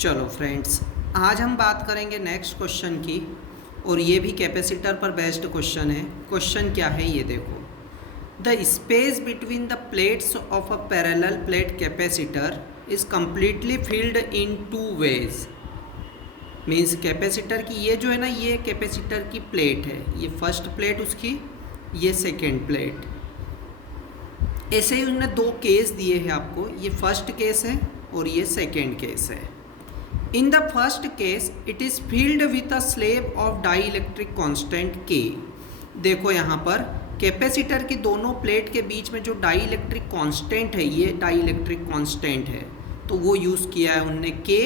चलो फ्रेंड्स, आज हम बात करेंगे नेक्स्ट क्वेश्चन की। और ये भी कैपेसिटर पर बेस्ड क्वेश्चन है। क्वेश्चन क्या है ये देखो। The space between the plates of a parallel plate capacitor is completely filled in two ways. Means capacitor की ये जो है ना, ये कैपेसिटर की प्लेट है, ये फर्स्ट प्लेट उसकी, ये सेकेंड प्लेट। ऐसे ही उन्होंने दो केस दिए हैं आपको, ये फर्स्ट केस है और ये सेकेंड केस है। In the first case, it is filled with a slab of dielectric constant K। देखो यहाँ पर कैपेसिटर की दोनों प्लेट के बीच में जो डाईइलेक्ट्रिक कांस्टेंट है, ये डाईइलेक्ट्रिक कांस्टेंट है, तो वो यूज़ किया है उनने K।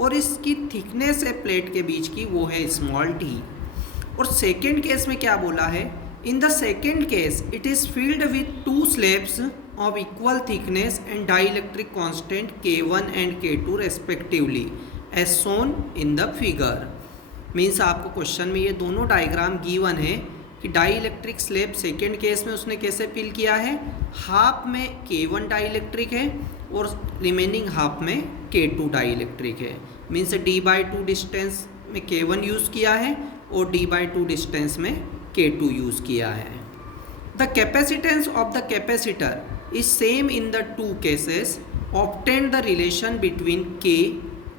और इसकी थिकनेस है प्लेट के बीच की, वो है स्मॉल d। और सेकेंड केस में क्या बोला है, in the second case it is filled with to slabs of equal thickness and dielectric constant K1 and K2 respectively as shown in the figure। Means आपको क्वेश्चन में ये दोनों diagram given है कि डाईइलेक्ट्रिक स्लैब सेकेंड केस में उसने कैसे fill किया है, हाफ में K1 डाईइलेक्ट्रिक है और रिमेनिंग हाफ में K2 डाईइलेक्ट्रिक है। मीन्स d/2 डिस्टेंस में K1 यूज़ किया है और d/2 डिस्टेंस में K2 यूज़ किया है। The capacitance of the capacitor is same in the two cases, obtain the relation between K,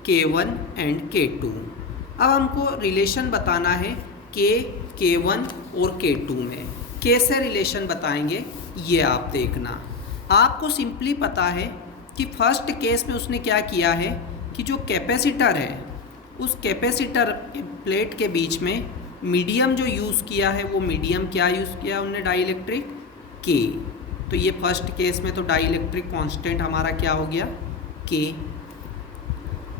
K1 and K2। अब हमको रिलेशन बताना है K, K1 और K2 में। कैसे रिलेशन बताएंगे ये आप देखना। आपको सिंपली पता है कि फर्स्ट केस में उसने क्या किया है कि जो कैपेसिटर है, उस कैपेसिटर प्लेट के बीच में मीडियम जो यूज़ किया है, वो मीडियम क्या यूज़ किया उन्होंने, डाईइलेक्ट्रिक K। तो ये फर्स्ट केस में तो डाईइलेक्ट्रिक कांस्टेंट हमारा क्या हो गया, K।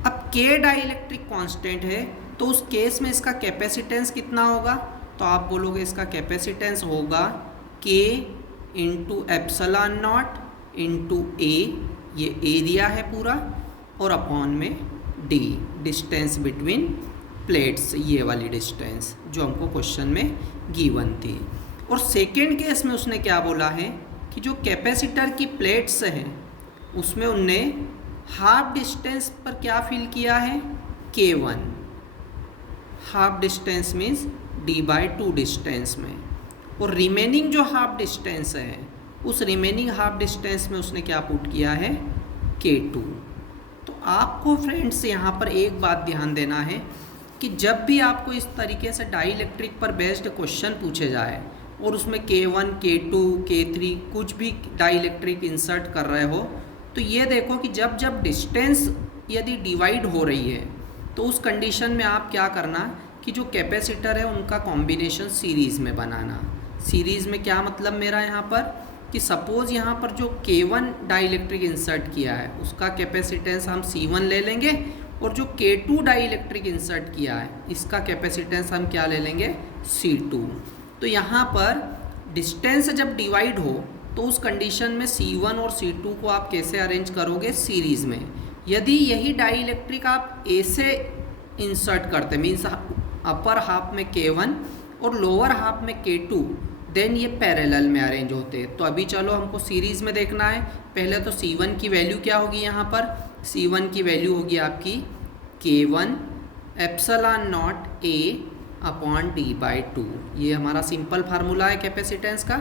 अब K डाईइलेक्ट्रिक कांस्टेंट है तो उस केस में इसका कैपेसिटेंस कितना होगा, तो आप बोलोगे इसका कैपेसिटेंस होगा K into epsilon not into A, ये एरिया है पूरा, और अपॉन में D, डिस्टेंस बिटवीन प्लेट्स, ये वाली डिस्टेंस जो हमको क्वेश्चन में गिवन थी। और सेकेंड केस में उसने क्या बोला है कि जो कैपेसिटर की प्लेट्स हैं उसमें उनने हाफ डिस्टेंस पर क्या फिल किया है, K1। Half distance means d/2 distance में, और रिमेनिंग जो हाफ डिस्टेंस है उस रिमेनिंग हाफ डिस्टेंस में उसने क्या पुट किया है, K2। तो आपको फ्रेंड्स यहाँ पर एक बात ध्यान देना है कि जब भी आपको इस तरीके से डाईइलेक्ट्रिक पर बेस्ड क्वेश्चन पूछे जाए और उसमें K1, K2, K3 कुछ भी डाईइलेक्ट्रिक इंसर्ट कर रहे हो, तो ये देखो कि जब जब डिस्टेंस यदि डिवाइड हो रही है तो उस कंडीशन में आप क्या करना कि जो कैपेसिटर है उनका कॉम्बिनेशन सीरीज़ में बनाना। सीरीज़ में क्या मतलब मेरा यहाँ पर कि सपोज़ यहाँ पर जो K1 डाईइलेक्ट्रिक इंसर्ट किया है उसका कैपेसिटेंस हम C1 ले लेंगे, और जो K2 डाईइलेक्ट्रिक इंसर्ट किया है इसका कैपेसिटेंस हम क्या ले लेंगे, C2। तो यहाँ पर डिस्टेंस जब डिवाइड हो तो उस कंडीशन में C1 और C2 को आप कैसे अरेंज करोगे, सीरीज़ में। यदि यही डाईइलेक्ट्रिक आप A से इंसर्ट करते मीन्स अपर हाफ में K1 और लोअर हाफ में K2, देन ये पैरेलल में अरेंज होते। तो अभी चलो हमको सीरीज़ में देखना है। पहले तो C1 की वैल्यू क्या होगी, यहाँ पर C1 की वैल्यू होगी आपकी K1 epsilon not A upon d/2। ये हमारा सिंपल फार्मूला है कैपेसिटेंस का,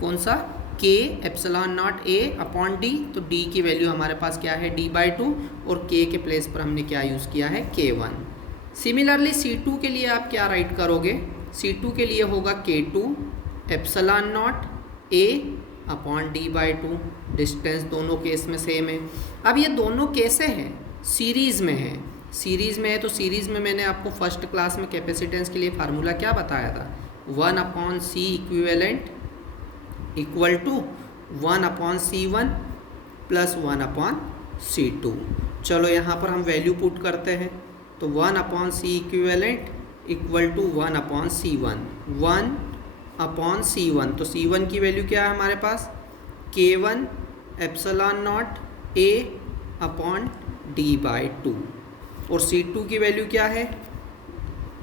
कौन सा, K epsilon not A upon D। तो D की वैल्यू हमारे पास क्या है, d/2, और K के प्लेस पर हमने क्या यूज़ किया है, K1। सिमिलरली C2 के लिए आप क्या राइट करोगे, C2 के लिए होगा K2 epsilon not A upon d/2। Distance दोनों केस में सेम है। अब ये दोनों कैसे हैं, सीरीज़ में है। सीरीज़ में है तो सीरीज़ में मैंने आपको फर्स्ट क्लास में कैपेसिटेंस के लिए फार्मूला क्या बताया था, 1/C equivalent equal to 1/C1 plus 1/C2। चलो यहाँ पर हम वैल्यू पुट करते हैं, तो 1/C equivalent equal to 1/C1, 1/C1। तो C1 की वैल्यू क्या है हमारे पास, K1 epsilon not A upon d/2, और C2 की वैल्यू क्या है,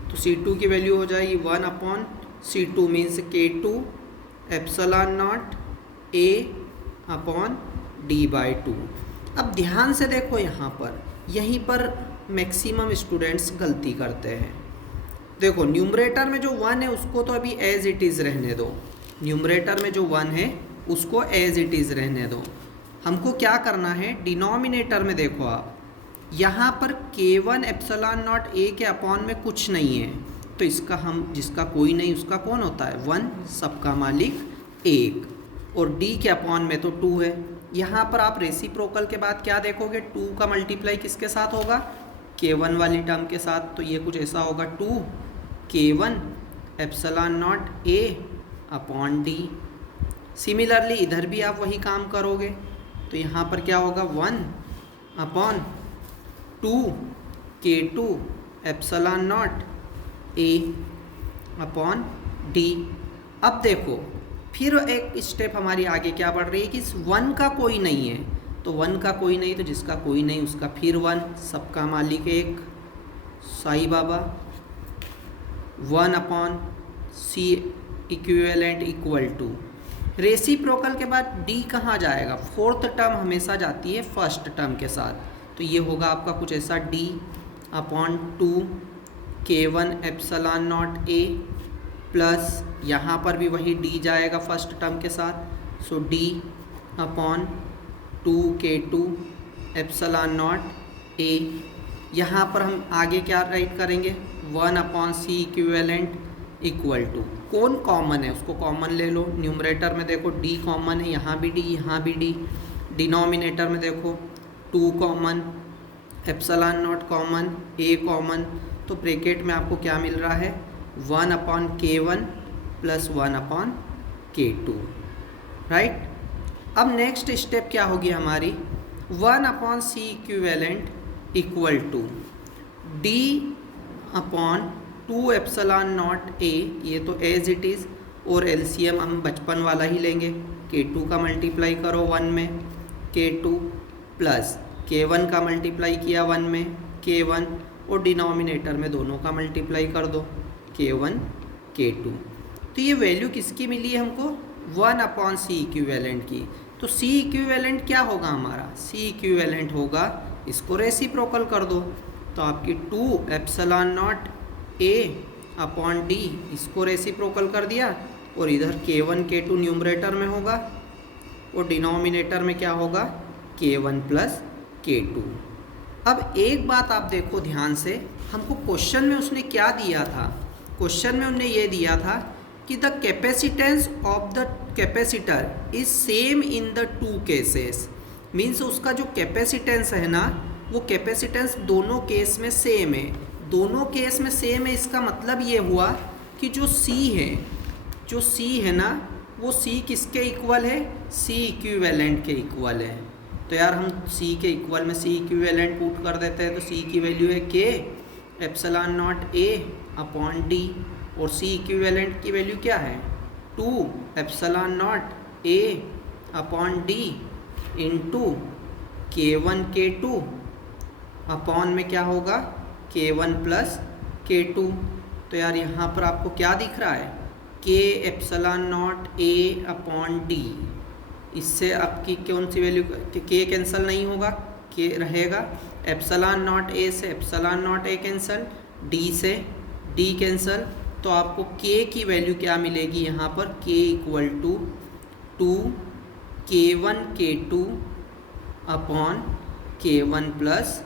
तो C2 की वैल्यू हो जाएगी 1/C2 means K2 epsilon not A upon d/2। अब ध्यान से देखो यहाँ पर यहीं पर मैक्सिमम स्टूडेंट्स गलती करते हैं। देखो न्यूमरेटर में जो 1 है उसको तो अभी एज इट इज़ रहने दो, न्यूमरेटर में जो 1 है उसको एज इट इज़ रहने दो। हमको क्या करना है, डिनोमिनेटर में देखो आप, यहाँ पर K1 एप्सिलॉन नॉट ए के अपॉन में कुछ नहीं है, तो इसका हम जिसका कोई नहीं उसका कौन होता है 1, सबका मालिक 1, और D के अपॉन में तो 2 है। यहाँ पर आप रेसिप्रोकल के बाद क्या देखोगे, 2 का मल्टीप्लाई किसके साथ होगा, K1 वाली टर्म के साथ, तो ये कुछ ऐसा होगा 2 K1 एप्सिलॉन नॉट ए अपॉन D। सिमिलरली इधर भी आप वही काम करोगे, तो यहाँ पर क्या होगा 1 अपॉन 2 K2 एप्सिलॉन नॉट ए अपॉन D। अब देखो फिर एक स्टेप हमारी आगे क्या बढ़ रही है कि 1 का कोई नहीं है, तो 1 का कोई नहीं, तो जिसका कोई नहीं उसका फिर 1, सबका मालिक 1, Sai Baba. 1 upon C equivalent equal to, reciprocal के बाद D कहाँ जाएगा, फोर्थ टर्म हमेशा जाती है फर्स्ट टर्म के साथ, तो ये होगा आपका कुछ ऐसा D upon 2 K1 epsilon naught ए प्लस यहाँ पर भी वही D जाएगा फर्स्ट टर्म के साथ, so D upon 2 K2 epsilon naught A. यहाँ पर हम आगे क्या राइट करेंगे, 1 upon C equivalent equal to, कौन कॉमन है उसको कॉमन ले लो, न्यूमरेटर में देखो D कॉमन है, यहाँ भी D यहाँ भी D, डिनोमिनेटर में देखो 2 common, epsilon naught common, A common, तो ब्रैकेट में आपको क्या मिल रहा है 1 upon K1 plus 1 upon K2, right. अब नेक्स्ट स्टेप क्या होगी हमारी, 1 upon C equivalent equal to D upon 2 epsilon naught A, ये तो एज इट इज़, और एलसीएम हम बचपन वाला ही लेंगे, K2 का मल्टीप्लाई करो 1 में K2 प्लस K1 का मल्टीप्लाई किया 1 में K1, और डिनोमिनेटर में दोनों का मल्टीप्लाई कर दो K1 K2। तो ये वैल्यू किसकी मिली है हमको, 1 अपॉन C इक्विवेलेंट की। तो C इक्विवेलेंट क्या होगा हमारा, C इक्विवेलेंट होगा, इसको रेसिप्रोकल कर दो, तो आपकी 2 epsilon not A upon D, इसको रेसिप्रोकल कर दिया, और इधर K1 K2 न्यूमरेटर में होगा, और डिनोमिनेटर में क्या होगा K1 प्लस K2। अब एक बात आप देखो ध्यान से, हमको क्वेश्चन में उसने क्या दिया था, क्वेश्चन में उन्होंने ये दिया था कि the capacitance of the capacitor is same in the 2 cases, means उसका जो कैपेसिटेंस है ना, वो कैपेसिटेंस दोनों केस में सेम है, दोनों केस में सेम है। इसका मतलब ये हुआ कि जो C है ना, वो C किसके इक्वल है, C इक्विवेलेंट के इक्वल है। तो यार हम C के इक्वल में C इक्विवेलेंट पुट कर देते हैं, तो C की वैल्यू है K epsilon not A upon D, और C इक्विवेलेंट की वैल्यू क्या है 2 epsilon not A upon D into K1 K2 upon में क्या होगा K1 प्लस K2। तो यार यहाँ पर आपको क्या दिख रहा है, K epsilon not A upon D, इससे आपकी कौन सी वैल्यू, K कैंसिल नहीं होगा, K रहेगा, एप्सिलॉन नॉट A से epsilon not A cancel, D से D कैंसिल, तो आपको K की वैल्यू क्या मिलेगी यहाँ पर, K equal to 2 K1 K2 upon K1 plus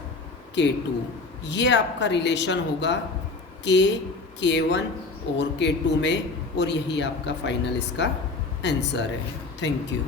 K2। ये आपका रिलेशन होगा K K1 और K2 में, और यही आपका फाइनल इसका आंसर है। Thank you.